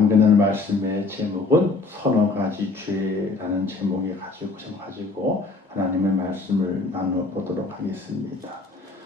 남겨놓은 말씀의 제목은 서너 가지 죄라는 제목을 가지고 하나님의 말씀을 나눠보도록 하겠습니다.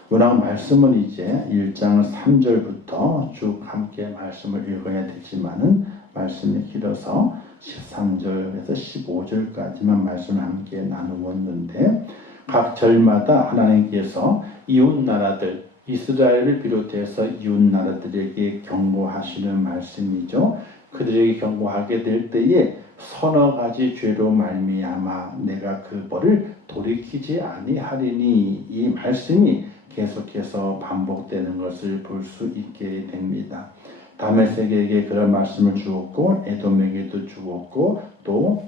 워낙 말씀은 이제 1장 3절부터 쭉 함께 말씀을 읽어야 되지만은 말씀이 길어서 13절에서 15절까지만 말씀을 함께 나누었는데, 각 절마다 하나님께서 이웃나라들, 이스라엘을 비롯해서 이웃나라들에게 경고하시는 말씀이죠. 그들에게 경고하게 될 때에 서너 가지 죄로 말미암아 내가 그 벌을 돌이키지 아니하리니, 이 말씀이 계속해서 반복되는 것을 볼 수 있게 됩니다. 다메섹에게 그런 말씀을 주었고 에돔에게도 주었고 또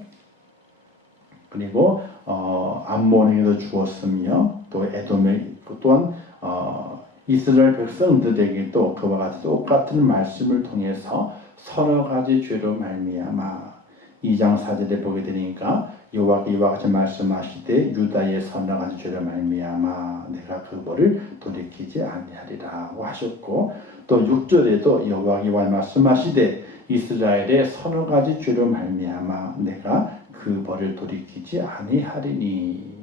그리고 암몬에게도 주었으며 또 에돔에 또한 이스라엘 백성들에게도 그와 같이 똑같은 말씀을 통해서 서너 가지 죄로 말미암아 2장 4절에 보게 되니까 여호와가 이와 같이 말씀하시되 유다의 서너 가지 죄로 말미암아 내가 그 벌을 돌이키지 아니하리라고 하셨고, 또 6절에도 여호와가 이와 말씀하시되 이스라엘의 서너 가지 죄로 말미암아 내가 그 벌을 돌이키지 아니하리니,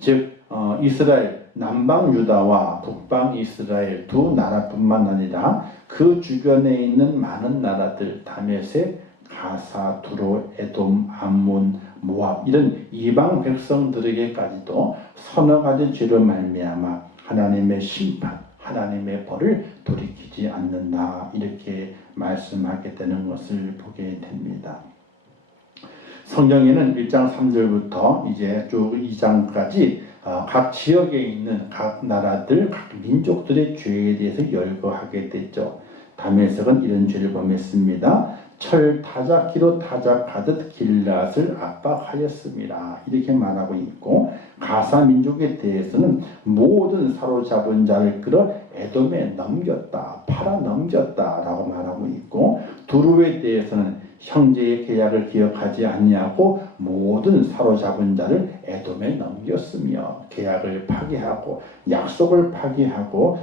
즉 이스라엘 남방 유다와 북방 이스라엘 두 나라뿐만 아니라 그 주변에 있는 많은 나라들, 다메섹, 가사, 두로, 에돔, 암몬, 모압 이런 이방 백성들에게까지도 서너 가지 죄로 말미암아 하나님의 심판, 하나님의 벌을 돌이키지 않는다, 이렇게 말씀하게 되는 것을 보게 됩니다. 성경에는 1장 3절부터 이제 쭉 2장까지 각 지역에 있는 각 나라들, 각 민족들의 죄에 대해서 열거하게 됐죠. 다메섹은 이런 죄를 범했습니다. 철 타작기로 타작하듯 길앗을 압박하였습니다, 이렇게 말하고 있고, 가사 민족에 대해서는 모든 사로잡은 자를 끌어 에돔에 넘겼다, 팔아 넘겼다 라고 말하고 있고, 두루에 대해서는 형제의 계약을 기억하지 않냐고 모든 사로잡은 자를 에돔에 넘겼으며 계약을 파기하고 약속을 파기하고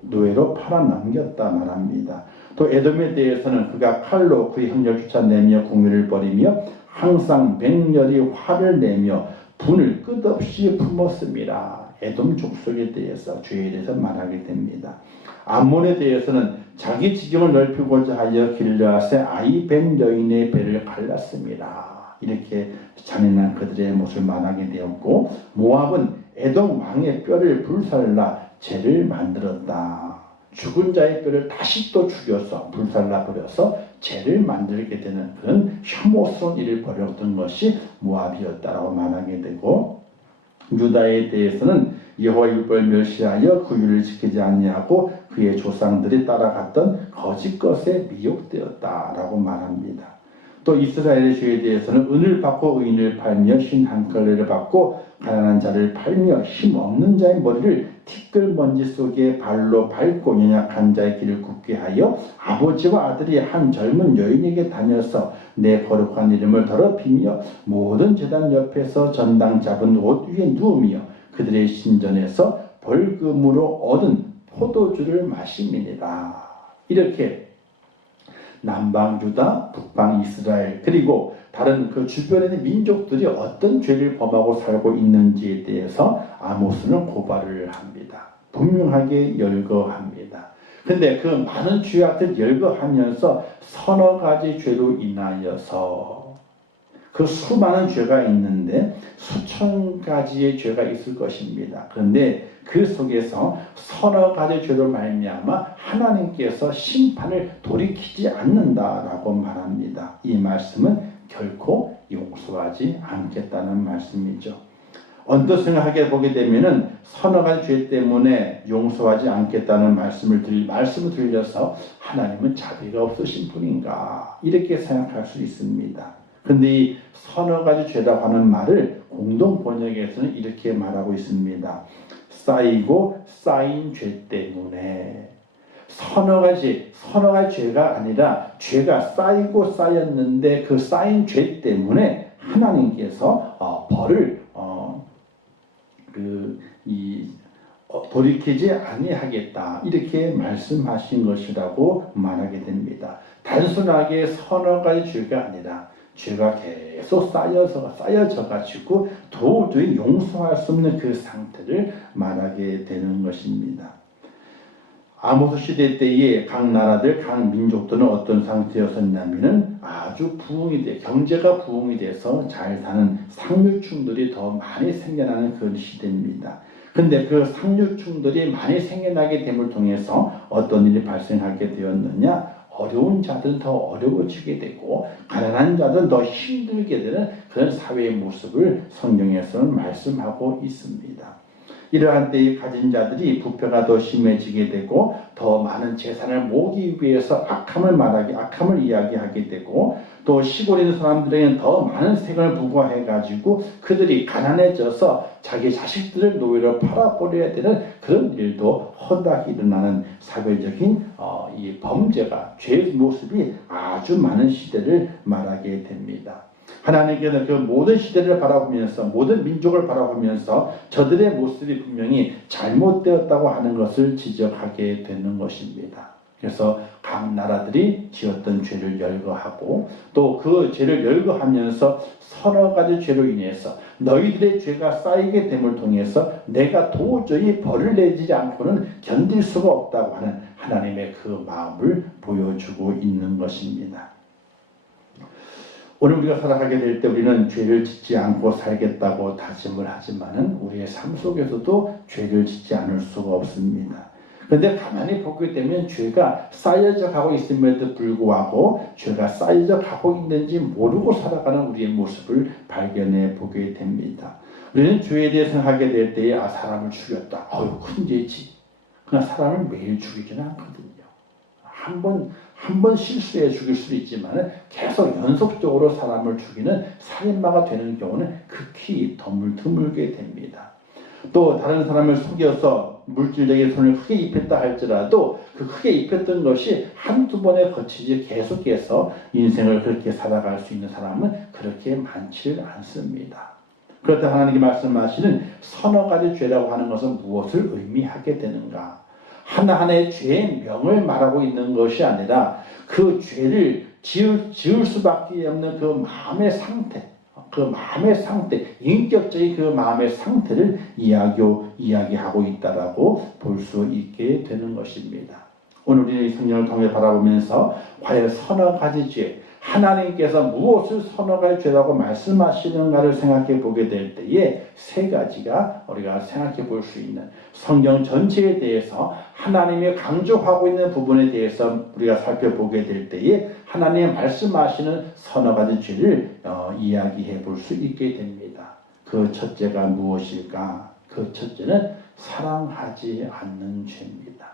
노예로 팔아 넘겼다 말합니다. 또 에돔에 대해서는 그가 칼로 그의 형제를 쫓아내며 공유를 벌이며 항상 맹렬히 화를 내며 분을 끝없이 품었습니다. 에돔 족속에 대해서, 죄에 대해서 말하게 됩니다. 암몬에 대해서는 자기 지경을 넓히고자 하여 길르앗의 아이 벤 여인의 배를 갈랐습니다, 이렇게 잔인한 그들의 모습을 말하게 되었고, 모압은 에돔 왕의 뼈를 불살라 죄를 만들었다. 죽은 자의 뼈를 다시 또 죽여서 불살라 버려서 죄를 만들게 되는 그런 혐오스러운 일을 벌였던 것이 모압이었다라고 말하게 되고, 유다에 대해서는 여호와 율법을 멸시하여 그 율을 지키지 아니하고 그의 조상들이 따라갔던 거짓 것에 미혹되었다라고 말합니다. 또 이스라엘의 죄에 대해서는 은을 받고 의인을 팔며 흰 한 걸레를 받고 가난한 자를 팔며 힘없는 자의 머리를 티끌먼지 속에 발로 밟고 연약한 자의 길을 굽게 하여 아버지와 아들이 한 젊은 여인에게 다녀서 내 거룩한 이름을 더럽히며 모든 제단 옆에서 전당 잡은 옷 위에 누우며 그들의 신전에서 벌금으로 얻은 포도주를 마심이니라. 이렇게 남방 유다, 북방 이스라엘, 그리고 다른 그 주변에 있는 민족들이 어떤 죄를 범하고 살고 있는지에 대해서 아모스는 고발을 합니다. 분명하게 열거합니다. 근데 그 많은 죄악들 열거하면서 서너 가지 죄로 인하여서 그 수많은 죄가 있는데 수천 가지의 죄가 있을 것입니다. 그런데 그 속에서 서너 가지 죄로 말미암아 하나님께서 심판을 돌이키지 않는다라고 말합니다. 이 말씀은 결코 용서하지 않겠다는 말씀이죠. 언뜻 생각하게 보게 되면은 서너 가지 죄 때문에 용서하지 않겠다는 말씀을 들려서 하나님은 자비가 없으신 분인가, 이렇게 생각할 수 있습니다. 근데 이 서너 가지 죄라고 하는 말을 공동 번역에서는 이렇게 말하고 있습니다. 쌓이고 쌓인 죄 때문에. 서너 가지 죄가 아니라 죄가 쌓이고 쌓였는데 그 쌓인 죄 때문에 하나님께서 벌을 돌이키지 아니하겠다 이렇게 말씀하신 것이라고 말하게 됩니다. 단순하게 서너 가지 죄가 아니라 죄가 계속 쌓여져 가지고 도저히 용서할 수 없는 그 상태를 말하게 되는 것입니다. 아모스 시대 때에 각 나라들, 각 민족들은 어떤 상태였었냐면은 아주 경제가 부흥이 돼서 잘 사는 상류층들이 더 많이 생겨나는 그런 시대입니다. 근데 그 상류층들이 많이 생겨나게 됨을 통해서 어떤 일이 발생하게 되었느냐? 어려운 자들은 더 어려워지게 되고 가난한 자들은 더 힘들게 되는 그런 사회의 모습을 성경에서는 말씀하고 있습니다. 이러한 때에 가진 자들이 부패가 더 심해지게 되고 더 많은 재산을 모으기 위해서 악함을 이야기하게 되고 또 시골에 있는 사람들에게는 더 많은 세금을 부과해가지고 그들이 가난해져서 자기 자식들을 노예로 팔아버려야 되는 그런 일도 허다히 일어나는 사회적인 이 범죄가 죄의 모습이 아주 많은 시대를 말하게 됩니다. 하나님께서 그 모든 시대를 바라보면서 모든 민족을 바라보면서 저들의 모습이 분명히 잘못되었다고 하는 것을 지적하게 되는 것입니다. 그래서 각 나라들이 지었던 죄를 열거하고 또 그 죄를 열거하면서 서너 가지 죄로 인해서 너희들의 죄가 쌓이게 됨을 통해서 내가 도저히 벌을 내지 않고는 견딜 수가 없다고 하는 하나님의 그 마음을 보여주고 있는 것입니다. 오늘 우리가 살아가게 될 때 우리는 죄를 짓지 않고 살겠다고 다짐을 하지만은 우리의 삶 속에서도 죄를 짓지 않을 수가 없습니다. 그런데 가만히 보게 되면 죄가 쌓여져 가고 있음에도 불구하고 죄가 쌓여져 가고 있는지 모르고 살아가는 우리의 모습을 발견해 보게 됩니다. 우리는 죄에 대해 생각하게 될 때에 사람을 죽였다. 큰 죄지. 그러나 사람을 매일 죽이지는 않거든요. 한 번 실수해 죽일 수도 있지만 계속 연속적으로 사람을 죽이는 살인마가 되는 경우는 극히 드물게 됩니다. 또 다른 사람을 속여서 물질적인 손을 크게 입혔다 할지라도 그 크게 입혔던 것이 한두 번에 거치지 계속해서 인생을 그렇게 살아갈 수 있는 사람은 그렇게 많지 않습니다. 그렇다 하나님이 말씀하시는 서너 가지 죄라고 하는 것은 무엇을 의미하게 되는가? 하나하나의 죄의 명을 말하고 있는 것이 아니라 그 죄를 지을 수밖에 없는 그 마음의 상태, 인격적인 그 마음의 상태를 이야기하고 있다라고 볼 수 있게 되는 것입니다. 오늘 우리는 이 성경을 통해 바라보면서 과연 서너 가지 죄, 하나님께서 무엇을 서너 가지 죄라고 말씀하시는가를 생각해 보게 될 때에 세 가지가 우리가 생각해 볼 수 있는 성경 전체에 대해서 하나님이 강조하고 있는 부분에 대해서 우리가 살펴보게 될 때에 하나님이 말씀하시는 서너 가지 죄를 이야기해 볼 수 있게 됩니다. 그 첫째가 무엇일까? 그 첫째는 사랑하지 않는 죄입니다.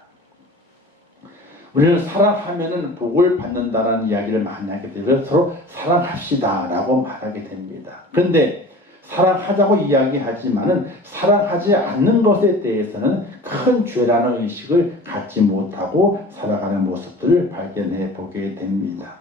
우리는 사랑하면은 복을 받는다라는 이야기를 많이 하게 되면 서로 사랑합시다라고 말하게 됩니다. 그런데 사랑하자고 이야기하지만은 사랑하지 않는 것에 대해서는 큰 죄라는 의식을 갖지 못하고 살아가는 모습들을 발견해 보게 됩니다.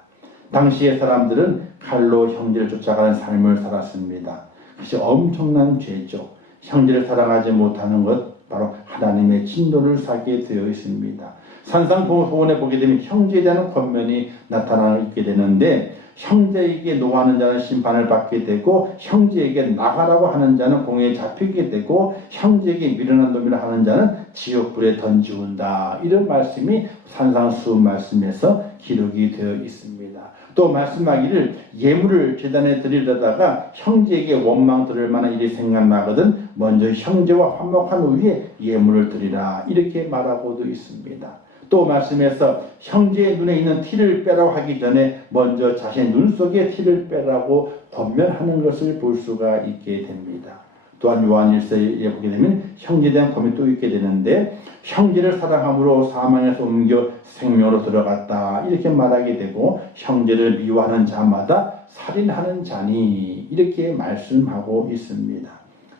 당시의 사람들은 칼로 형제를 쫓아가는 삶을 살았습니다. 그것이 엄청난 죄죠. 형제를 사랑하지 못하는 것 바로 하나님의 진노를 사게 되어 있습니다. 산상보훈에 보게 되면 형제에 대한 권면이 나타나게 되는데 형제에게 노하는 자는 심판을 받게 되고 형제에게 나가라고 하는 자는 공회에 잡히게 되고 형제에게 미련한 놈이라 하는 자는 지옥불에 던지운다. 이런 말씀이 산상수훈 말씀에서 기록이 되어 있습니다. 또 말씀하기를 예물을 제단에 드리려다가 형제에게 원망 들을 만한 일이 생각나거든 먼저 형제와 화목한 후에 예물을 드리라. 이렇게 말하고도 있습니다. 또 말씀에서 형제의 눈에 있는 티를 빼라고 하기 전에 먼저 자신의 눈 속에 티를 빼라고 권면하는 것을 볼 수가 있게 됩니다. 또한 요한일서에 보게 되면 형제에 대한 권면이 또 있게 되는데 형제를 사랑함으로 사망에서 옮겨 생명으로 들어갔다. 이렇게 말하게 되고 형제를 미워하는 자마다 살인하는 자니 이렇게 말씀하고 있습니다.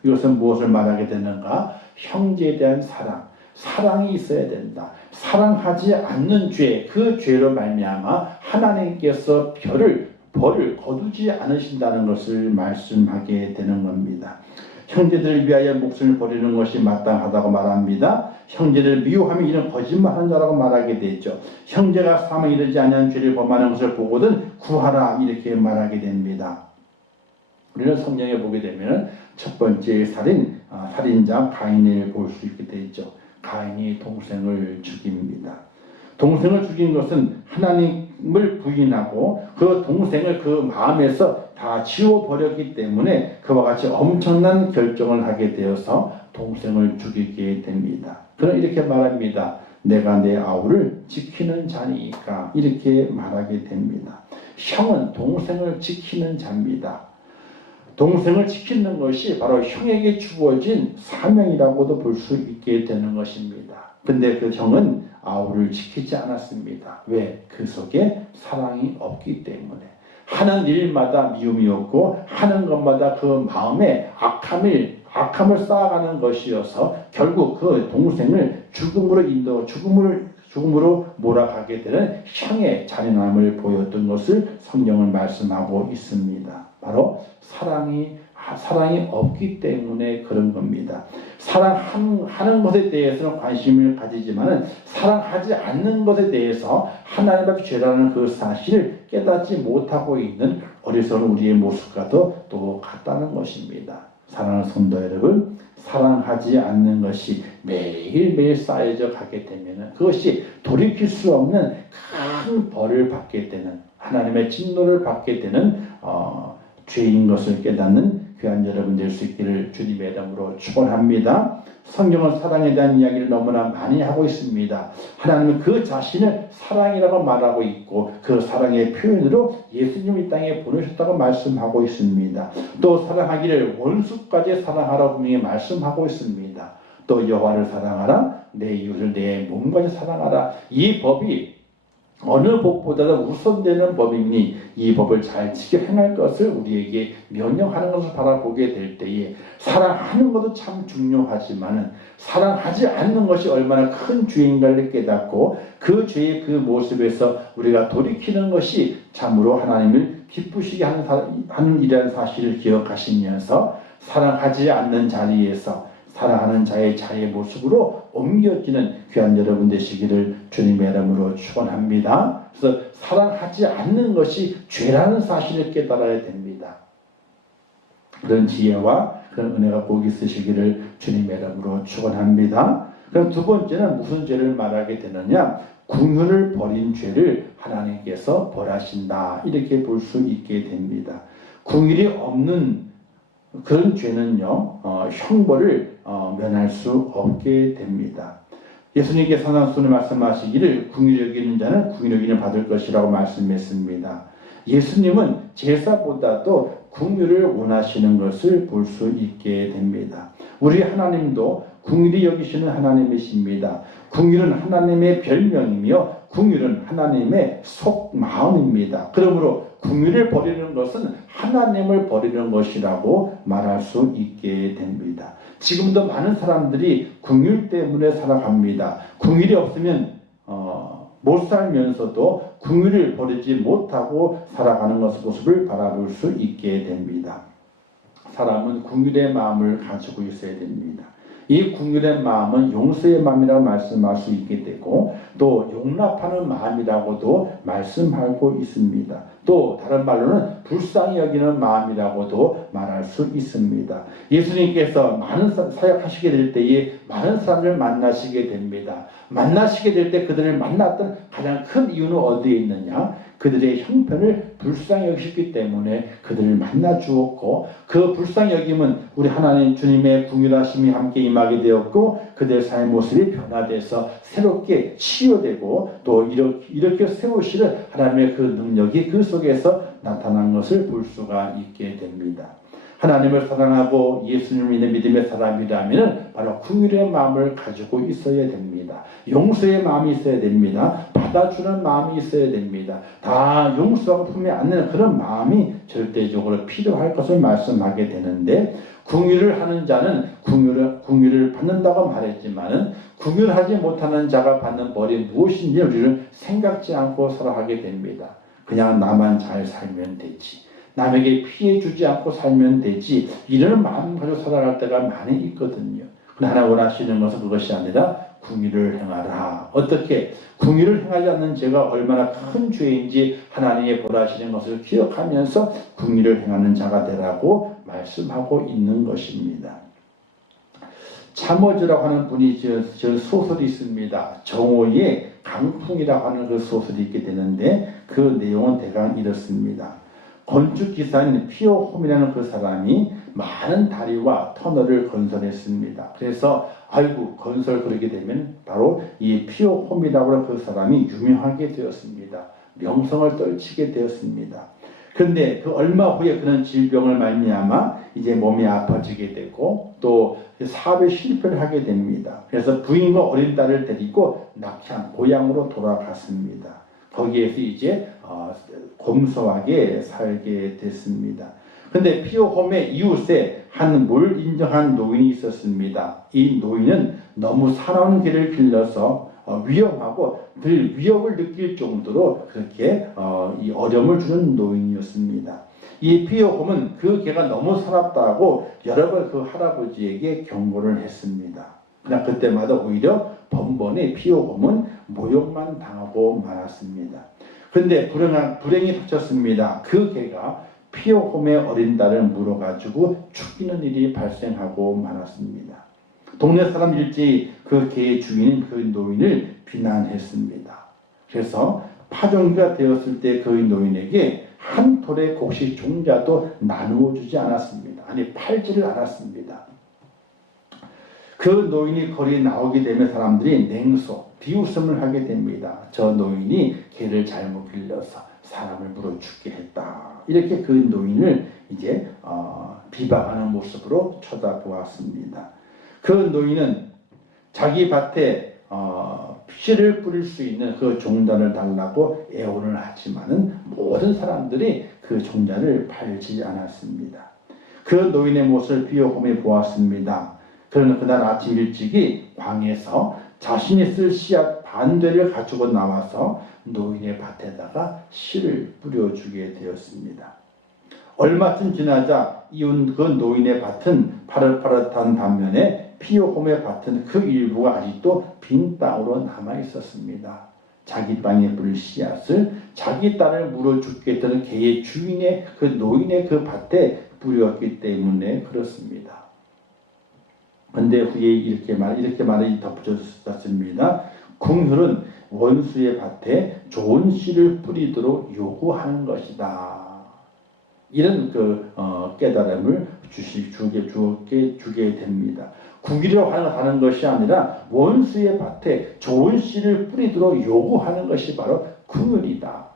이것은 무엇을 말하게 되는가? 형제에 대한 사랑이 있어야 된다. 사랑하지 않는 죄, 그 죄로 말미암아 하나님께서 벌을 거두지 않으신다는 것을 말씀하게 되는 겁니다. 형제들을 위하여 목숨을 버리는 것이 마땅하다고 말합니다. 형제를 미워하면 이는 거짓말하는 자라고 말하게 되죠. 형제가 사망에 이르지 아니한 죄를 범하는 것을 보거든 구하라 이렇게 말하게 됩니다. 우리는 성경에 보게 되면 첫 번째 살인자 가인을 볼 수 있게 되죠. 가인이 동생을 죽입니다. 동생을 죽인 것은 하나님을 부인하고 그 동생을 그 마음에서 다 지워버렸기 때문에 그와 같이 엄청난 결정을 하게 되어서 동생을 죽이게 됩니다. 그는 이렇게 말합니다. 내가 내 아우를 지키는 자니까 이렇게 말하게 됩니다. 형은 동생을 지키는 자입니다. 동생을 지키는 것이 바로 형에게 주어진 사명이라고도 볼 수 있게 되는 것입니다. 근데 그 형은 아우를 지키지 않았습니다. 왜? 그 속에 사랑이 없기 때문에. 하는 일마다 미움이었고 하는 것마다 그 마음에 악함을 쌓아가는 것이어서 결국 그 동생을 죽음으로 몰아가게 되는 형의 잔인함을 보였던 것을 성경은 말씀하고 있습니다. 바로 사랑이 없기 때문에 그런 겁니다. 사랑하는 것에 대해서는 관심을 가지지만 사랑하지 않는 것에 대해서 하나님 앞에 죄라는 그 사실을 깨닫지 못하고 있는 어리석은 우리의 모습과도 똑같다는 것입니다. 사랑하는 성도 여러분, 사랑하지 않는 것이 매일매일 쌓여져 가게 되면 그것이 돌이킬 수 없는 큰 벌을 받게 되는, 하나님의 진노를 받게 되는 죄인 것을 깨닫는 귀한 여러분 될 수 있기를 주님의 이름으로 축원합니다. 성경은 사랑에 대한 이야기를 너무나 많이 하고 있습니다. 하나님은 그 자신을 사랑이라고 말하고 있고 그 사랑의 표현으로 예수님을 이 땅에 보내셨다고 말씀하고 있습니다. 또 사랑하기를 원수까지 사랑하라고 분명히 말씀하고 있습니다. 또 여호와를 사랑하라, 내 이웃을 내 몸까지 사랑하라. 이 법이 어느 법보다도 우선되는 법이니 이 법을 잘 지켜 행할 것을 우리에게 명령하는 것을 바라보게 될 때에 사랑하는 것도 참 중요하지만 사랑하지 않는 것이 얼마나 큰 죄인가를 깨닫고 그 죄의 그 모습에서 우리가 돌이키는 것이 참으로 하나님을 기쁘시게 하는 일이라는 사실을 기억하시면서 사랑하지 않는 자리에서 사랑하는 자의 모습으로 옮겨지는 귀한 여러분 되시기를 주님의 이름으로 축원합니다. 그래서 사랑하지 않는 것이 죄라는 사실을 깨달아야 됩니다. 그런 지혜와 그런 은혜가 꼭 있으시기를 주님의 이름으로 축원합니다. 그럼 두 번째는 무슨 죄를 말하게 되느냐? 궁율을 버린 죄를 하나님께서 벌하신다. 이렇게 볼 수 있게 됩니다. 궁율이 없는 그런 죄는요, 형벌을 면할 수 없게 됩니다. 예수님께서 산상수훈에 말씀하시기를 궁휼히 여기는 자는 궁휼히 여김을 받을 것이라고 말씀했습니다. 예수님은 제사보다도 궁휼을 원하시는 것을 볼 수 있게 됩니다. 우리 하나님도 궁휼히 여기시는 하나님이십니다. 궁휼은 하나님의 별명이며 궁휼은 하나님의 속마음입니다. 그러므로 궁휼을 버리는 것은 하나님을 버리는 것이라고 말할 수 있게 됩니다. 지금도 많은 사람들이 궁휼 때문에 살아갑니다. 궁휼이 없으면 못 살면서도 궁휼을 버리지 못하고 살아가는 모습을 바라볼 수 있게 됩니다. 사람은 궁휼의 마음을 가지고 있어야 됩니다. 이 궁휼의 마음은 용서의 마음이라고 말씀할 수 있게 되고 또 용납하는 마음이라고도 말씀하고 있습니다. 또 다른 말로는 불쌍히 여기는 마음이라고도 말할 수 있습니다. 예수님께서 많은 사역하시게 될 때에 많은 사람을 만나시게 됩니다. 만나시게 될 때 그들을 만났던 가장 큰 이유는 어디에 있느냐? 그들의 형편을 불쌍히 여기셨기 때문에 그들을 만나 주었고 그 불쌍히 여김은 우리 하나님 주님의 궁휼하심이 함께 임하게 되었고 그들의 삶의 모습이 변화돼서 새롭게 치유되고 또 이렇게 세우시는 하나님의 그 능력이 그 속에서 나타난 것을 볼 수가 있게 됩니다. 하나님을 사랑하고 예수님을 믿는 믿음의 사람이라면 바로 궁휼의 마음을 가지고 있어야 됩니다. 용서의 마음이 있어야 됩니다. 받아주는 마음이 있어야 됩니다. 다 용서하고 품에 안는 그런 마음이 절대적으로 필요할 것을 말씀하게 되는데 궁휼을 하는 자는 궁휼을 받는다고 말했지만 궁휼하지 못하는 자가 받는 벌이 무엇인지 우리는 생각지 않고 살아가게 됩니다. 그냥 나만 잘 살면 되지. 남에게 피해 주지 않고 살면 되지, 이런 마음 가지고 살아갈 때가 많이 있거든요. 그러나 하나 원하시는 것은 그것이 아니라 궁의를 행하라. 어떻게? 궁의를 행하지 않는 죄가 얼마나 큰 죄인지 하나님의 벌하시는 것을 기억하면서 궁의를 행하는 자가 되라고 말씀하고 있는 것입니다. 참어주라고 하는 분이 저 소설이 있습니다. 정오의 강풍이라고 하는 그 소설이 있게 되는데 그 내용은 대강 이렇습니다. 건축기사인 피오 홈이라는 그 사람이 많은 다리와 터널을 건설했습니다. 그래서 아이고 건설 그렇게 되면 바로 이 피오 홈이라고 하는 그 사람이 유명하게 되었습니다. 명성을 떨치게 되었습니다. 그런데 그 얼마 후에 그는 질병을 말미암아 이제 몸이 아파지게 되고 또 사업에 실패를 하게 됩니다. 그래서 부인과 어린 딸을 데리고 낙향 고향으로 돌아갔습니다. 거기에서 이제 검소하게 살게 됐습니다. 근데 피오홈의 이웃에 한 물 인정한 노인이 있었습니다. 이 노인은 너무 살아오는 길을 길러서 위험하고 늘 위협을 느낄 정도로 그렇게 이 어려움을 주는 노인이었습니다. 이 피오홈은 그 개가 너무 서럽다고 여러 번 그 할아버지에게 경고를 했습니다. 그러나 그때마다 오히려 번번에 피오홈은 모욕만 당하고 말았습니다. 그런데 불행이 닥쳤습니다. 그 개가 피오홈의 어린 딸을 물어가지고 죽이는 일이 발생하고 말았습니다. 동네 사람 일제히 그 개의 주인인 그 노인을 비난했습니다. 그래서 파종기가 되었을 때 그 노인에게 한 톨의 곡식 종자도 나누어 주지 않았습니다. 아니 팔지를 않았습니다. 그 노인이 거리에 나오게 되면 사람들이 냉소, 비웃음을 하게 됩니다. 저 노인이 개를 잘못 길러서 사람을 물어 죽게 했다. 이렇게 그 노인을 이제 비방하는 모습으로 쳐다보았습니다. 그 노인은 자기 밭에 씨를 뿌릴 수 있는 그 종자를 달라고 애원을 하지만은 모든 사람들이 그 종자를 팔지 않았습니다. 그 노인의 모습을 피오홈에 보았습니다. 그러나 그날 아침 일찍이 광에서 자신이 쓸 씨앗 반대를 가지고 나와서 노인의 밭에다가 씨를 뿌려주게 되었습니다. 얼마쯤 지나자 이웃 그 노인의 밭은 파릇파릇한 반면에 피오홈의 밭은 그 일부가 아직도 빈 땅으로 남아 있었습니다. 자기 땅에 뿌릴 씨앗을 자기 딸을 물어 죽게 했던 개의 주인의 그 노인의 그 밭에 뿌렸기 때문에 그렇습니다. 근데 후에 이렇게 말이 덧붙여졌습니다. 궁휼은 원수의 밭에 좋은 씨를 뿌리도록 요구하는 것이다. 이런 깨달음을 주게 됩니다. 궁휼이라고 하는 것이 아니라 원수의 밭에 좋은 씨를 뿌리도록 요구하는 것이 바로 궁휼이다.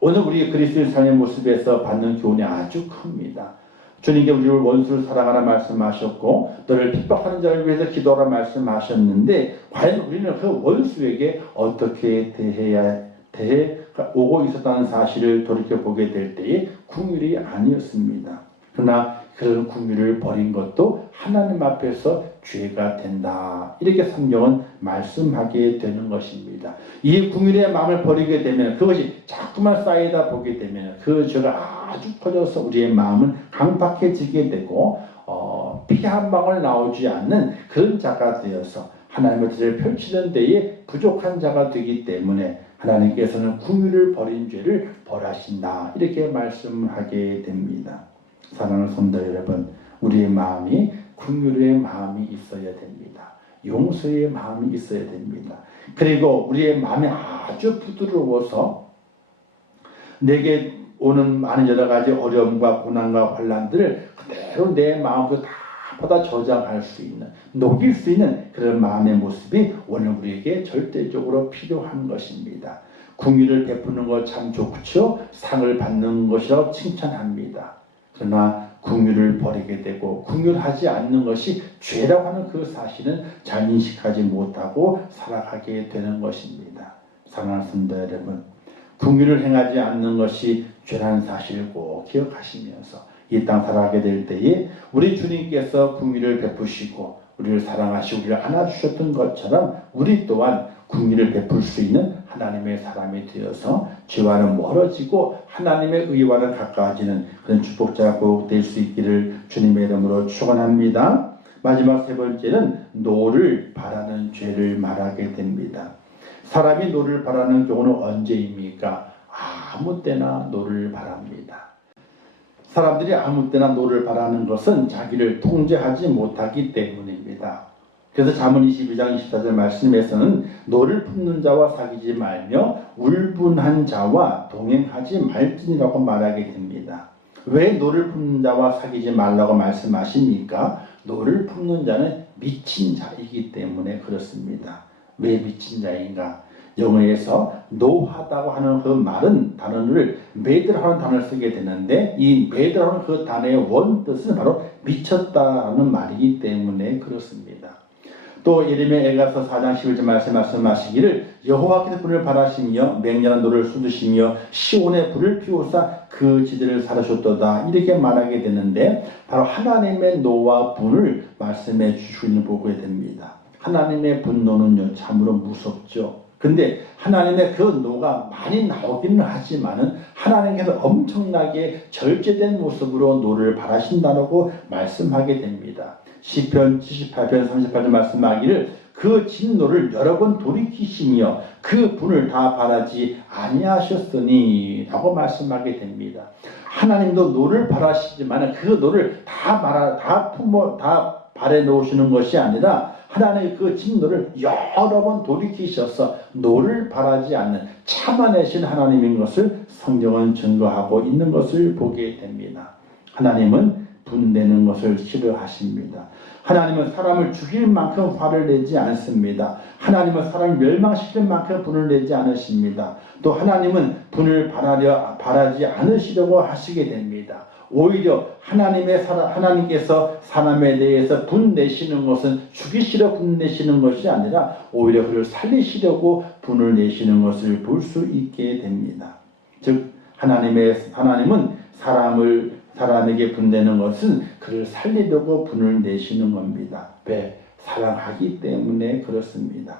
오늘 우리 그리스도의 삶의 모습에서 받는 교훈이 아주 큽니다. 주님께 우리를 원수를 사랑하라 말씀하셨고 너를 핍박하는 자를 위해서 기도하라 말씀하셨는데 과연 우리는 그 원수에게 어떻게 대해 오고 있었다는 사실을 돌이켜보게 될 때에 궁휼이 아니었습니다. 그러나 그런 궁휼을 버린 것도 하나님 앞에서 죄가 된다. 이렇게 성경은 말씀하게 되는 것입니다. 이 궁휼의 마음을 버리게 되면 그것이 자꾸만 쌓이다 보게 되면 그 죄가 아주 커져서 우리의 마음은 강팍해지게 되고 피 한 방울 나오지 않는 그런 자가 되어서 하나님의 뜻을 펼치는 데에 부족한 자가 되기 때문에 하나님께서는 궁휼을 버린 죄를 벌하신다. 이렇게 말씀하게 됩니다. 사랑하는 성도 여러분, 우리의 마음이 궁휼의 마음이 있어야 됩니다. 용서의 마음이 있어야 됩니다. 그리고 우리의 마음이 아주 부드러워서 내게 오는 많은 여러 가지 어려움과 고난과 환난들을 그대로 내 마음으로 다 받아 저장할 수 있는, 녹일 수 있는 그런 마음의 모습이 오늘 우리에게 절대적으로 필요한 것입니다. 궁휼을 베푸는 것 참 좋죠. 상을 받는 것이라고 칭찬합니다. 그러나 궁휼을 버리게 되고 궁휼하지 않는 것이 죄라고 하는 그 사실은 잘 인식하지 못하고 살아가게 되는 것입니다. 사랑하는 성도 여러분, 궁휼을 행하지 않는 것이 죄라는 사실을 꼭 기억하시면서 이 땅 살아가게 될 때에 우리 주님께서 궁휼을 베푸시고 우리를 사랑하시고 우리를 안아주셨던 것처럼 우리 또한 긍휼을 베풀 수 있는 하나님의 사람이 되어서 죄와는 멀어지고 하나님의 의와는 가까워지는 그런 축복자가 꼭 될 수 있기를 주님의 이름으로 축원합니다. 마지막 세 번째는 노를 바라는 죄를 말하게 됩니다. 사람이 노를 바라는 경우는 언제입니까? 아무 때나 노를 바랍니다. 사람들이 아무 때나 노를 바라는 것은 자기를 통제하지 못하기 때문입니다. 그래서 잠언 22장 24절 말씀에서는 노를 품는 자와 사귀지 말며 울분한 자와 동행하지 말지니라고 말하게 됩니다. 왜 노를 품는 자와 사귀지 말라고 말씀하십니까? 노를 품는 자는 미친 자이기 때문에 그렇습니다. 왜 미친 자인가? 영어에서 노하다고 하는 그 말은 단어를 매드라는 단어를 쓰게 되는데 이 매드라는 그 단어의 원뜻은 바로 미쳤다는 말이기 때문에 그렇습니다. 또 예레미야서 4장 11절 말씀하시기를 여호와께서 불을 발하시며 맹렬한 노를 쏟으시며 시온에 불을 피우사 그 지들을 사르셨도다 이렇게 말하게 되는데 바로 하나님의 노와 분을 말씀해 주시는 보게 됩니다. 하나님의 분노는요 참으로 무섭죠. 근데 하나님의 그 노가 많이 나오기는 하지만은 하나님께서 엄청나게 절제된 모습으로 노를 바라신다고 말씀하게 됩니다. 시편 78편 38절 말씀하기를 그 진노를 여러 번 돌이키시며 그 분을 다 바라지 아니하셨으니 라고 말씀하게 됩니다. 하나님도 노를 바라시지만 그 노를 다 발해 놓으시는 것이 아니라 하나님의 그 진노를 여러 번 돌이키셔서 노를 바라지 않는 참아내신 하나님인 것을 성경은 증거하고 있는 것을 보게 됩니다. 하나님은 분내는 것을 싫어하십니다. 하나님은 사람을 죽일 만큼 화를 내지 않습니다. 하나님은 사람을 멸망시킬 만큼 분을 내지 않으십니다. 또 하나님은 분을 바라지 않으시려고 하시게 됩니다. 오히려 하나님께서 사람에 대해서 분내시는 것은 죽이시려 분내시는 것이 아니라 오히려 그를 살리시려고 분을 내시는 것을 볼 수 있게 됩니다. 즉 하나님은 사람에게 분내는 것은 그를 살리려고 분을 내시는 겁니다. 왜? 사랑하기 때문에 그렇습니다.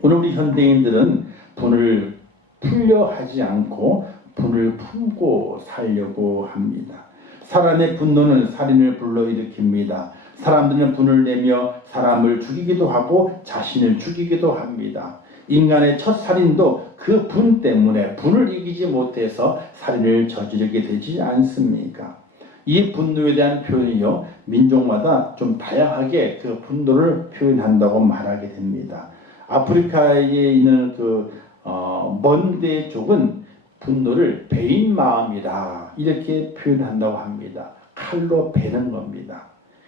오늘 우리 현대인들은 분을 풀려 하지 않고 분을 품고 살려고 합니다. 사람의 분노는 살인을 불러일으킵니다. 사람들은 분을 내며 사람을 죽이기도 하고 자신을 죽이기도 합니다. 인간의 첫 살인도 그 분 때문에 분을 이기지 못해서 살인을 저지르게 되지 않습니까? 이 분노에 대한 표현이요 민족마다 좀 다양하게 그 분노를 표현한다고 말하게 됩니다. 아프리카에 있는 먼데 쪽은 분노를 베인 마음이다 이렇게 표현한다고 합니다. 칼로 베는 겁니다.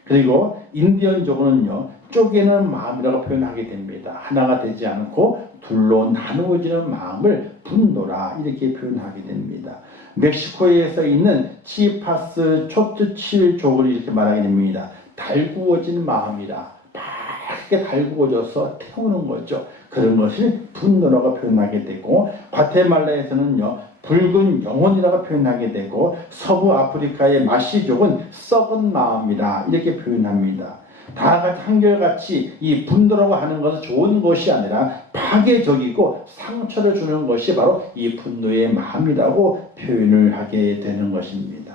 그리고 인디언족은요 쪼개는 마음이라고 표현하게 됩니다. 하나가 되지 않고 둘로 나누어지는 마음을 분노라 이렇게 표현하게 됩니다. 멕시코에서 있는 치파스 초트칠족을 이렇게 말하게 됩니다. 달구어진 마음이라 밝게 달구어져서 태우는 거죠. 그런 것을 분노라고 표현하게 되고 과테말라에서는요 붉은 영혼이라고 표현하게 되고 서부 아프리카의 마시족은 썩은 마음이라 이렇게 표현합니다. 다 같이 한결같이 이 분노라고 하는 것은 좋은 것이 아니라 파괴적이고 상처를 주는 것이 바로 이 분노의 마음이라고 표현을 하게 되는 것입니다.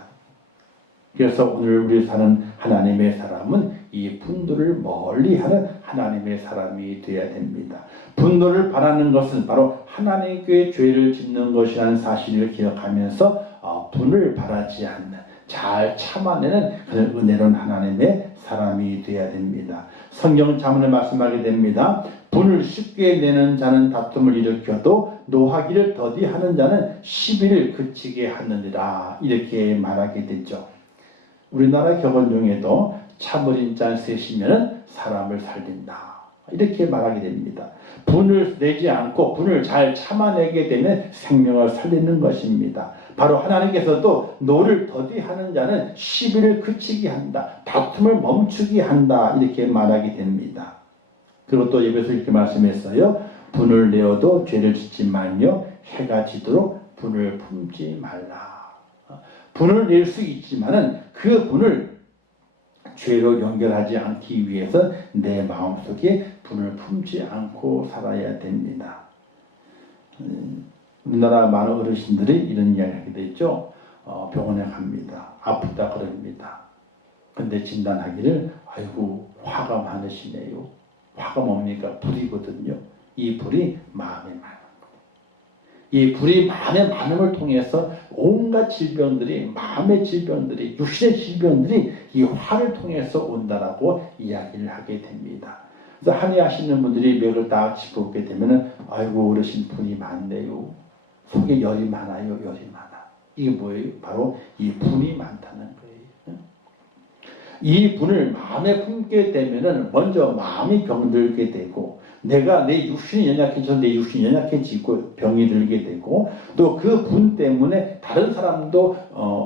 그래서 오늘 우리 사는 하나님의 사람은 이 분노를 멀리하는 하나님의 사람이 되어야 됩니다. 분노를 바라는 것은 바로 하나님께 죄를 짓는 것이라는 사실을 기억하면서 분을 바라지 않는 잘 참아내는 그런 은혜로운 하나님의 사람이 되어야 됩니다. 성경 자문에 말씀하게 됩니다. 분을 쉽게 내는 자는 다툼을 일으켜도 노하기를 더디하는 자는 시비를 그치게 하느니라 이렇게 말하게 되죠. 우리나라 격언 중에도 참어린 자 셋이면 사람을 살린다 이렇게 말하게 됩니다. 분을 내지 않고 분을 잘 참아내게 되면 생명을 살리는 것입니다. 바로 하나님께서도 노를 더디하는 자는 시비를 그치게 한다. 다툼을 멈추게 한다. 이렇게 말하게 됩니다. 그리고 또 예배에서 이렇게 말씀했어요. 분을 내어도 죄를 짓지 말며 해가 지도록 분을 품지 말라. 분을 낼 수 있지만은 그 분을 죄로 연결하지 않기 위해서 내 마음속에 분을 품지 않고 살아야 됩니다. 우리나라 많은 어르신들이 이런 이야기 하게 되죠. 병원에 갑니다. 아프다 그럽니다. 근데 진단하기를 아이고 화가 많으시네요. 화가 뭡니까? 불이거든요. 이 불이 마음에 많은 거예요. 이 불이 마음에 많음을 통해서 온갖 질병들이, 마음의 질병들이, 육신의 질병들이 이 화를 통해서 온다라고 이야기를 하게 됩니다. 그래서 한의하시는 분들이 맥을 딱 짚어보게 되면은 아이고 어르신 분이 많네요. 속에 열이 많아요. 열이 많아. 이게 뭐예요? 바로 이 분이 많다는 거예요. 이 분을 마음에 품게 되면은 먼저 마음이 병들게 되고 내가 내 육신이 연약해져서 내 육신이 연약해지고 병이 들게 되고 또 그 분 때문에 다른 사람도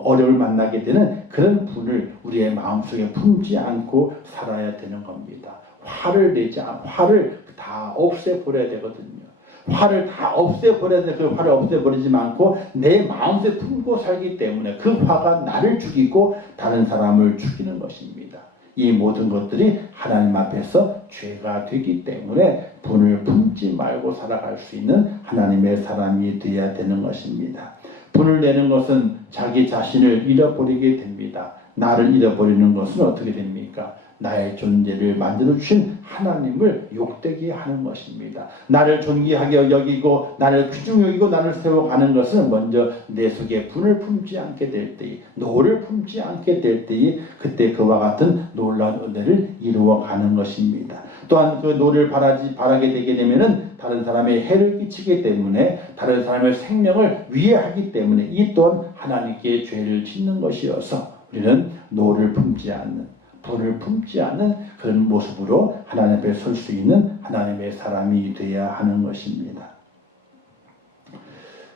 어려움을 만나게 되는 그런 분을 우리의 마음속에 품지 않고 살아야 되는 겁니다. 화를 다 없애버려야 되거든요. 화를 다 없애버려야 돼. 그 화를 없애버리지 않고 내 마음속에 품고 살기 때문에 그 화가 나를 죽이고 다른 사람을 죽이는 것입니다. 이 모든 것들이 하나님 앞에서 죄가 되기 때문에 분을 품지 말고 살아갈 수 있는 하나님의 사람이 되어야 되는 것입니다. 분을 내는 것은 자기 자신을 잃어버리게 됩니다. 나를 잃어버리는 것은 어떻게 됩니까? 나의 존재를 만들어주신 하나님을 욕되게 하는 것입니다. 나를 존귀하게 여기고 나를 귀중히 여기고 나를 세워가는 것은 먼저 내 속에 분을 품지 않게 될 때에 노를 품지 않게 될 때에 그때 그와 같은 놀라운 은혜를 이루어가는 것입니다. 또한 그 노를 바라게 되게 되면은 다른 사람의 해를 끼치기 때문에 다른 사람의 생명을 위해하기 때문에 이 또한 하나님께 죄를 짓는 것이어서 우리는 노를 품지 않는 분을 품지 않는 그런 모습으로 하나님 앞에 설 수 있는 하나님의 사람이 되어야 하는 것입니다.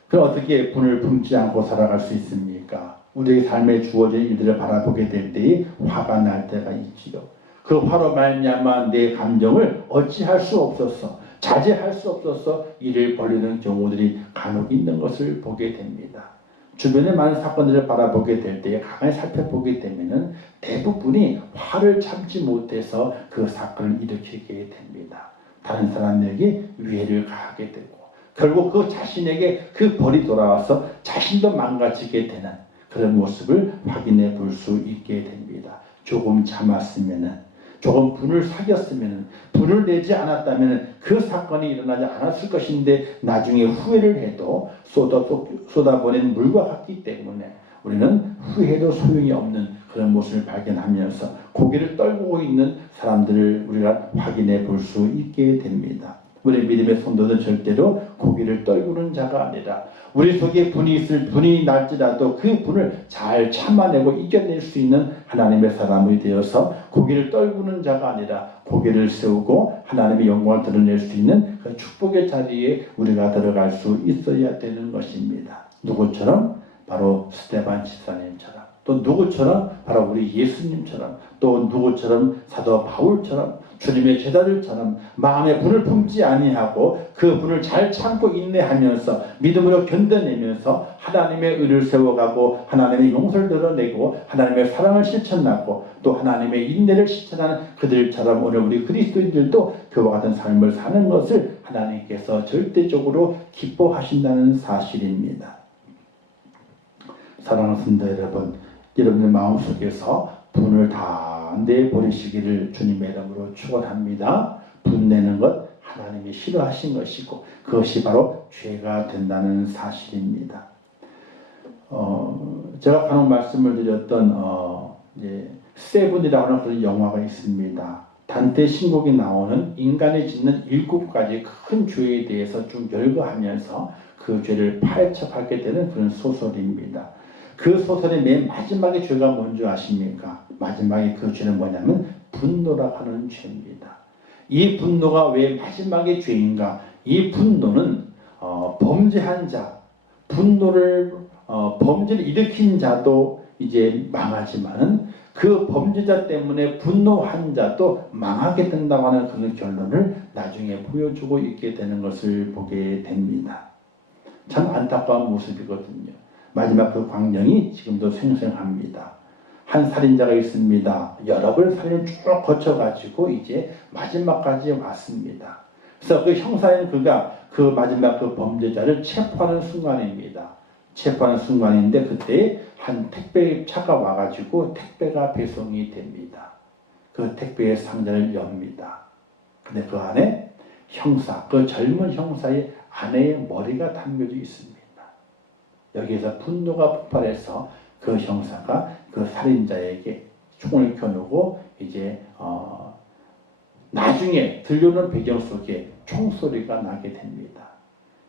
그럼 어떻게 분을 품지 않고 살아갈 수 있습니까? 우리의 삶에 주어진 일들을 바라보게 될 때에 화가 날 때가 있지요. 그 화로 말미암아 내 감정을 어찌할 수 없어서 자제할 수 없어서 이를 벌리는 경우들이 간혹 있는 것을 보게 됩니다. 주변의 많은 사건들을 바라보게 될 때에 가만히 살펴보게 되면은 대부분이 화를 참지 못해서 그 사건을 일으키게 됩니다. 다른 사람에게 위해를 가하게 되고 결국 그 자신에게 그 벌이 돌아와서 자신도 망가지게 되는 그런 모습을 확인해 볼 수 있게 됩니다. 조금 참았으면은 조금 분을 사귀었으면 분을 내지 않았다면 그 사건이 일어나지 않았을 것인데 나중에 후회를 해도 쏟아보낸 물과 같기 때문에 우리는 후회도 소용이 없는 그런 모습을 발견하면서 고개를 떨구고 있는 사람들을 우리가 확인해 볼 수 있게 됩니다. 우리 믿음의 성도는 절대로 고개를 떨구는 자가 아니라 우리 속에 분이 날지라도 그 분을 잘 참아내고 이겨낼 수 있는 하나님의 사람이 되어서 고개를 떨구는 자가 아니라 고개를 세우고 하나님의 영광을 드러낼 수 있는 그 축복의 자리에 우리가 들어갈 수 있어야 되는 것입니다. 누구처럼? 바로 스데반 집사님처럼 또 누구처럼? 바로 우리 예수님처럼 또 누구처럼? 사도 바울처럼 주님의 제자들처럼 마음에 분을 품지 아니하고 그 분을 잘 참고 인내하면서 믿음으로 견뎌내면서 하나님의 의를 세워가고 하나님의 용서를 드러내고 하나님의 사랑을 실천하고 또 하나님의 인내를 실천하는 그들처럼 오늘 우리 그리스도인들도 그와 같은 삶을 사는 것을 하나님께서 절대적으로 기뻐하신다는 사실입니다. 사랑하는 성도 여러분, 여러분의 마음속에서 분을 다 내버리시기를 주님의 이름으로 축원합니다. 분내는 것 하나님이 싫어하신 것이고 그것이 바로 죄가 된다는 사실입니다. 제가 간혹 말씀을 드렸던 세븐이라고 하는 그런 영화가 있습니다. 단테 신곡이 나오는 인간이 짓는 7가지 큰 죄에 대해서 좀 열거하면서 그 죄를 파헤쳐가게 되는 그런 소설입니다. 그 소설의 맨 마지막에 죄가 뭔지 아십니까? 마지막에 그 죄는 뭐냐면 분노라고 하는 죄입니다. 이 분노가 왜 마지막의 죄인가? 이 분노는 범죄한 자, 범죄를 일으킨 자도 이제 망하지만 그 범죄자 때문에 분노한 자도 망하게 된다고 하는 그런 결론을 나중에 보여주고 있게 되는 것을 보게 됩니다. 참 안타까운 모습이거든요. 마지막 그 광경이 지금도 생생합니다. 한 살인자가 있습니다. 여러 번 살인 쭉 거쳐가지고 이제 마지막까지 왔습니다. 그래서 그 형사인 그가 그 마지막 그 범죄자를 체포하는 순간입니다. 체포하는 순간인데 그때 한 택배차가 와가지고 택배가 배송이 됩니다. 그 택배의 상자를 엽니다. 근데 그 안에 형사, 그 젊은 형사의 아내의 머리가 담겨져 있습니다. 여기에서 분노가 폭발해서 그 형사가 그 살인자에게 총을 켜누고 이제 나중에 들려오는 배경 속에 총소리가 나게 됩니다.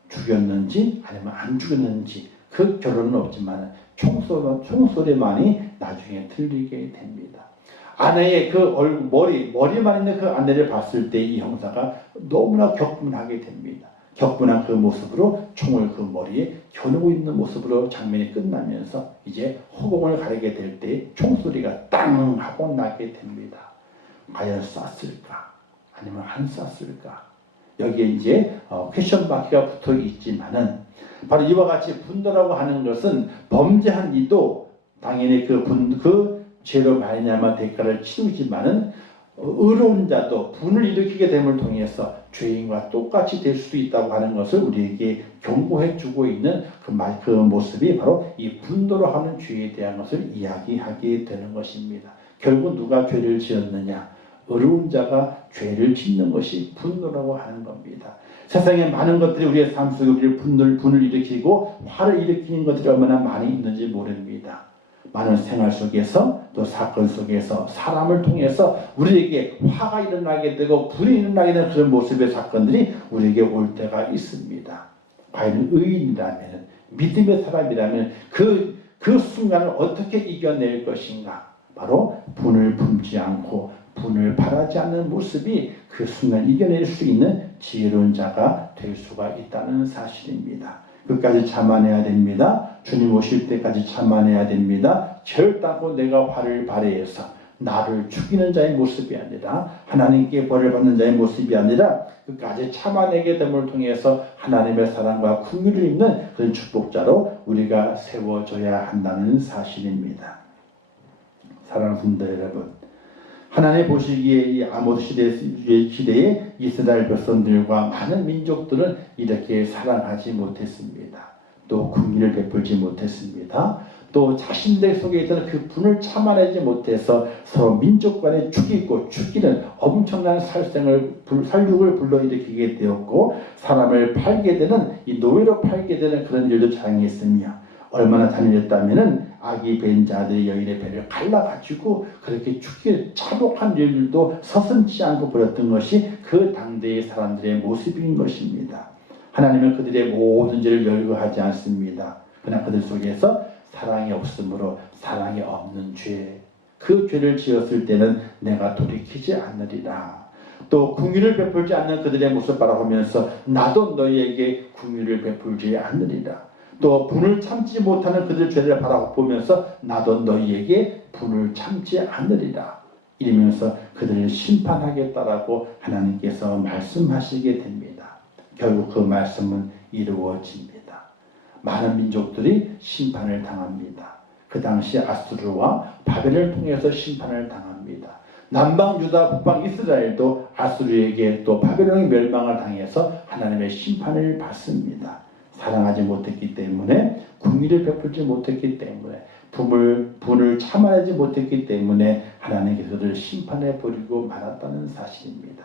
죽였는지 아니면 안 죽였는지 그 결론은 없지만 총소리만이 나중에 들리게 됩니다. 아내의 그 머리만 있는 그 아내를 봤을 때 이 형사가 너무나 격분하게 됩니다. 격분한 그 모습으로 총을 그 머리에 겨누고 있는 모습으로 장면이 끝나면서 이제 허공을 가리게 될 때 총소리가 땅 하고 나게 됩니다. 과연 쐈을까? 아니면 안 쐈을까? 여기에 이제 퀘션 마크가 붙어 있지만은 바로 이와 같이 분노라고 하는 것은 범죄한 이도 당연히 그 죄로 말미암아 대가를 치르지만은 의로운 자도 분을 일으키게 됨을 통해서 죄인과 똑같이 될 수도 있다고 하는 것을 우리에게 경고해 주고 있는 그 모습이 바로 이 분노로 하는 죄에 대한 것을 이야기하게 되는 것입니다. 결국 누가 죄를 지었느냐? 의로운 자가 죄를 짓는 것이 분노라고 하는 겁니다. 세상에 많은 것들이 우리의 삶 속에 우리를 분을 일으키고 화를 일으키는 것들이 얼마나 많이 있는지 모릅니다. 많은 생활 속에서 또 사건 속에서 사람을 통해서 우리에게 화가 일어나게 되고 불이 일어나게 되는 그런 모습의 사건들이 우리에게 올 때가 있습니다. 과연 의인이라면, 믿음의 사람이라면 그 순간을 어떻게 이겨낼 것인가? 바로 분을 품지 않고 분을 바라지 않는 모습이 그 순간 이겨낼 수 있는 지혜로운 자가 될 수가 있다는 사실입니다. 끝까지 참아내야 됩니다. 주님 오실 때까지 참아내야 됩니다. 결단코 내가 화를 발휘해서 나를 죽이는 자의 모습이 아니라 하나님께 벌을 받는 자의 모습이 아니라 끝까지 참아내게 됨을 통해서 하나님의 사랑과 긍휼을 입는 그런 축복자로 우리가 세워져야 한다는 사실입니다. 사랑하는 성도 여러분, 하나님 보시기에 이 아모스 시대의 이스라엘 백성들과 많은 민족들은 이렇게 사랑하지 못했습니다. 또 긍휼을 베풀지 못했습니다. 또 자신들 속에 있던 그 분을 참아내지 못해서 서로 민족 간에 죽이는 엄청난 살육을 불러일으키게 되었고 사람을 팔게 되는 이 노예로 팔게 되는 그런 일도 자행했으며 얼마나 잔인했다면은 아기 벤 자들이 여인의 배를 갈라가지고 그렇게 참혹한 일들도 서슴지 않고 버렸던 것이 그 당대의 사람들의 모습인 것입니다. 하나님은 그들의 모든 죄를 열거하지 않습니다. 그러나 그들 속에서 사랑이 없으므로 사랑이 없는 죄, 그 죄를 지었을 때는 내가 돌이키지 않으리라. 또 긍휼을 베풀지 않는 그들의 모습 바라보면서 나도 너희에게 긍휼을 베풀지 않으리라. 또 분을 참지 못하는 그들 죄를 바라보면서 나도 너희에게 분을 참지 않으리라. 이러면서 그들을 심판하겠다라고 하나님께서 말씀하시게 됩니다. 결국 그 말씀은 이루어집니다. 많은 민족들이 심판을 당합니다. 그 당시 아수르와 바벨을 통해서 심판을 당합니다. 남방 유다, 북방 이스라엘도 아수르에게 또 바벨론의 멸망을 당해서 하나님의 심판을 받습니다. 사랑하지 못했기 때문에, 긍휼을 베풀지 못했기 때문에, 분을 참아내지 못했기 때문에 하나님께서 그들을 심판해 버리고 말았다는 사실입니다.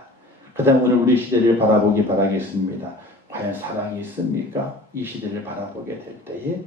그 다음 오늘 우리 시대를 바라보기 바라겠습니다. 과연 사랑이 있습니까? 이 시대를 바라보게 될 때에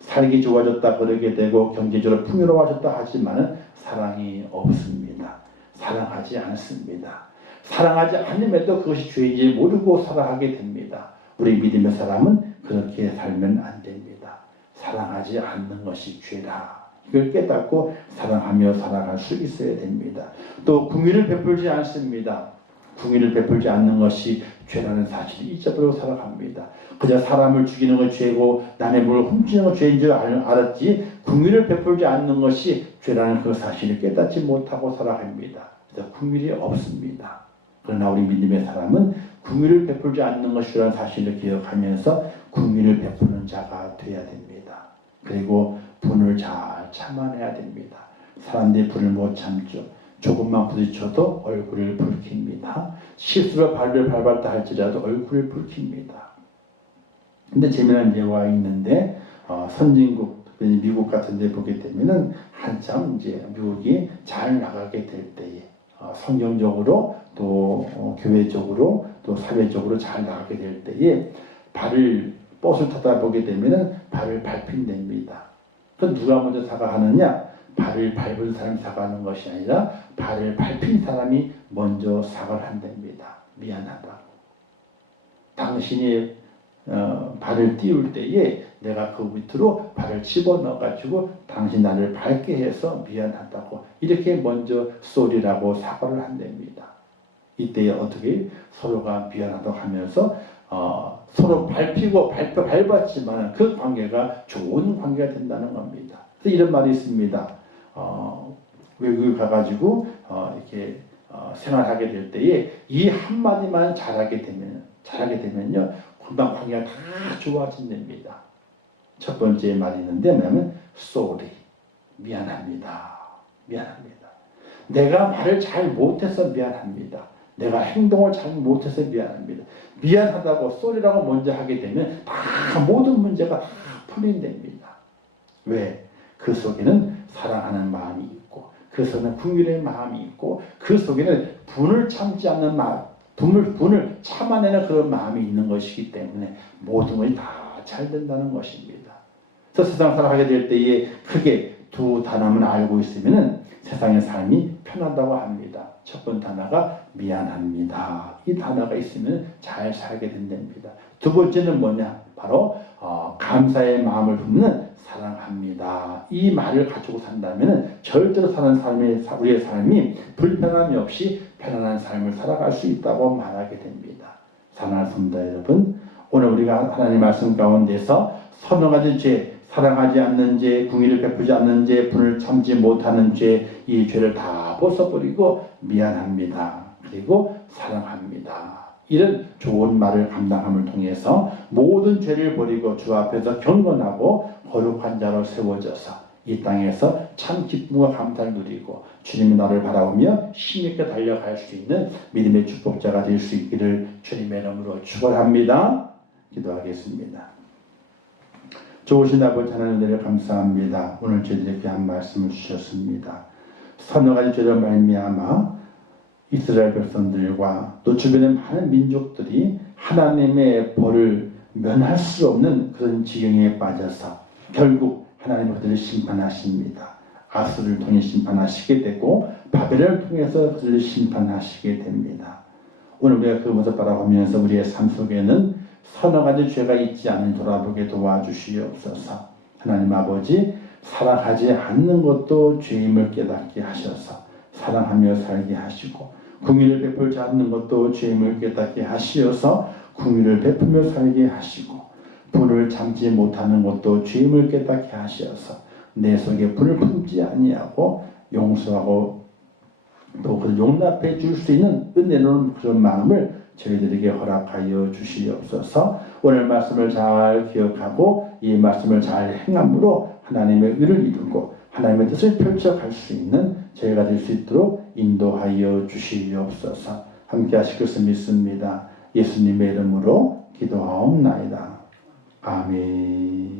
살기 좋아졌다 그러게 되고 경제적으로 풍요로워졌다 하지만 사랑이 없습니다. 사랑하지 않습니다. 사랑하지 않음에도 그것이 죄인지 모르고 살아가게 됩니다. 우리 믿음의 사람은 그렇게 살면 안 됩니다. 사랑하지 않는 것이 죄다. 이걸 깨닫고 사랑하며 살아갈 수 있어야 됩니다. 또 긍휼을 베풀지 않습니다. 긍휼을 베풀지 않는 것이 죄라는 사실을 잊어버리고 살아갑니다. 그저 사람을 죽이는 건 죄고 남의 물을 훔치는 건 죄인 줄 알았지 긍휼을 베풀지 않는 것이 죄라는 그 사실을 깨닫지 못하고 살아갑니다. 그래서 긍휼이 없습니다. 그러나 우리 믿음의 사람은 긍휼을 베풀지 않는 것이라는 사실을 기억하면서 긍휼을 베푸는 자가 되어야 됩니다. 그리고 분을 잘 참아내야 됩니다. 사람들이 불을 못 참죠. 조금만 부딪혀도 얼굴을 붉힙니다. 실수로 발을 밟았다 할지라도 얼굴을 붉힙니다. 근데 재미난 예화가 있는데 선진국, 미국 같은 데 보게 되면은 한참 이제 미국이 잘 나가게 될 때에 성경적으로 또 교회적으로 또 사회적으로 잘 나가게 될 때에 버스를 타다 보게 되면은 발을 밟힌답니다. 그럼 누가 먼저 사과하느냐? 발을 밟은 사람이 사과하는 것이 아니라 발을 밟힌 사람이 먼저 사과를 한답니다. 미안하다고. 당신이 발을 띄울 때에 내가 그 밑으로 발을 집어넣어 가지고 당신 나를 밟게 해서 미안하다고 이렇게 먼저 쏘리라고 사과를 한답니다. 이때 어떻게 서로가 미안하다고 하면서 서로 밟았지만 그 관계가 좋은 관계가 된다는 겁니다. 그래서 이런 말이 있습니다. 외국에 가가지고 이렇게 생활하게 될 때에 이 한마디만 잘하게 되면요 금방 관계가 다 좋아진답니다. 첫 번째 말이 있는데 뭐냐면 sorry, 미안합니다. 내가 말을 잘 못해서 미안합니다. 내가 행동을 잘 못해서 미안합니다. 미안하다고 sorry라고 먼저 하게 되면 다 모든 문제가 다 풀린답니다. 왜? 그 속에는 사랑하는 마음이 있고 그 속에는 긍휼의 마음이 있고 그 속에는 분을 참지 않는 마음, 분을 참아내는 그런 마음이 있는 것이기 때문에 모든 것이 다 잘 된다는 것입니다. 그래서 세상 살아가게 될 때에 크게 두 단어만 알고 있으면 세상의 삶이 편하다고 합니다. 첫 번째 단어가 미안합니다. 이 단어가 있으면 잘 살게 된답니다. 두 번째는 뭐냐? 바로 감사의 마음을 품는 사랑합니다. 이 말을 가지고 산다면 절대로 우리의 삶이 불편함이 없이 편안한 삶을 살아갈 수 있다고 말하게 됩니다. 사랑하는 성도 여러분, 오늘 우리가 하나님 말씀 가운데서 서너 가지 죄, 사랑하지 않는 죄, 긍휼을 베푸지 않는 죄, 분을 참지 못하는 죄, 이 죄를 다 벗어버리고 미안합니다. 그리고 사랑합니다. 이런 좋은 말을 감당함을 통해서 모든 죄를 버리고 주 앞에서 경건하고 거룩한 자로 세워져서 이 땅에서 참 기쁨과 감사를 누리고 주님의 나를 바라보며 힘있게 달려갈 수 있는 믿음의 축복자가 될 수 있기를 주님의 이름으로 축원합니다. 기도하겠습니다. 좋으신 아버지 하나님 은혜를 감사합니다. 오늘 저희들에게 귀한 말씀을 주셨습니다. 서너 가지 죄로 말미암아 이스라엘 백성들과 또 주변의 많은 민족들이 하나님의 벌을 면할 수 없는 그런 지경에 빠져서 결국 하나님 그들을 심판하십니다. 아수를 통해 심판하시게 되고 바벨을 통해서 그들을 심판하시게 됩니다. 오늘 우리가 그 모습을 바라보면서 우리의 삶 속에는 서너 가지 죄가 있지 않는 돌아보게 도와주시옵소서. 하나님 아버지, 살아가지 않는 것도 죄임을 깨닫게 하셔서 사랑하며 살게 하시고 긍휼을 베풀지 않는 것도 죄임을 깨닫게 하시어서 긍휼을 베풀며 살게 하시고 불을 참지 못하는 것도 죄임을 깨닫게 하시어서 내 속에 불을 품지 아니하고 용서하고 또 그를 용납해 줄 수 있는 은혜로운 그런 마음을 저희들에게 허락하여 주시옵소서. 오늘 말씀을 잘 기억하고 이 말씀을 잘 행함으로 하나님의 의를 이루고 하나님의 뜻을 펼쳐갈 수 있는 저희가 될 수 있도록 인도하여 주시옵소서. 함께 하실 것을 믿습니다. 예수님의 이름으로 기도하옵나이다. 아멘.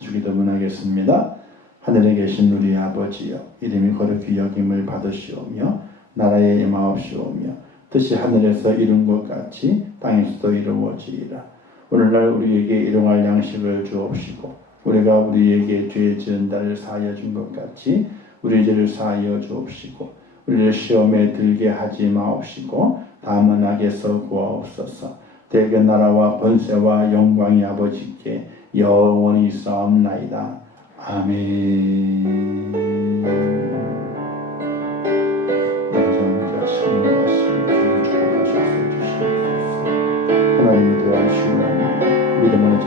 주기도문 하겠습니다. 하늘에 계신 우리 아버지여, 이름이 거룩히 여김을 받으시오며 나라에 임하옵시오며 뜻이 하늘에서 이룬 것 같이 땅에서도 이루어지이다. 오늘날 우리에게 일용할 양식을 주옵시고 우리가 우리에게 죄 지은 자를 사하여 준 것 같이 우리 죄를 사하여 주옵시고 우리를 시험에 들게 하지 마옵시고 다만 악에서 구하옵소서. 대개 나라와 권세와 영광이 아버지께 영원히 있사옵나이다. 아멘. 하나님의 대하시는 믿음을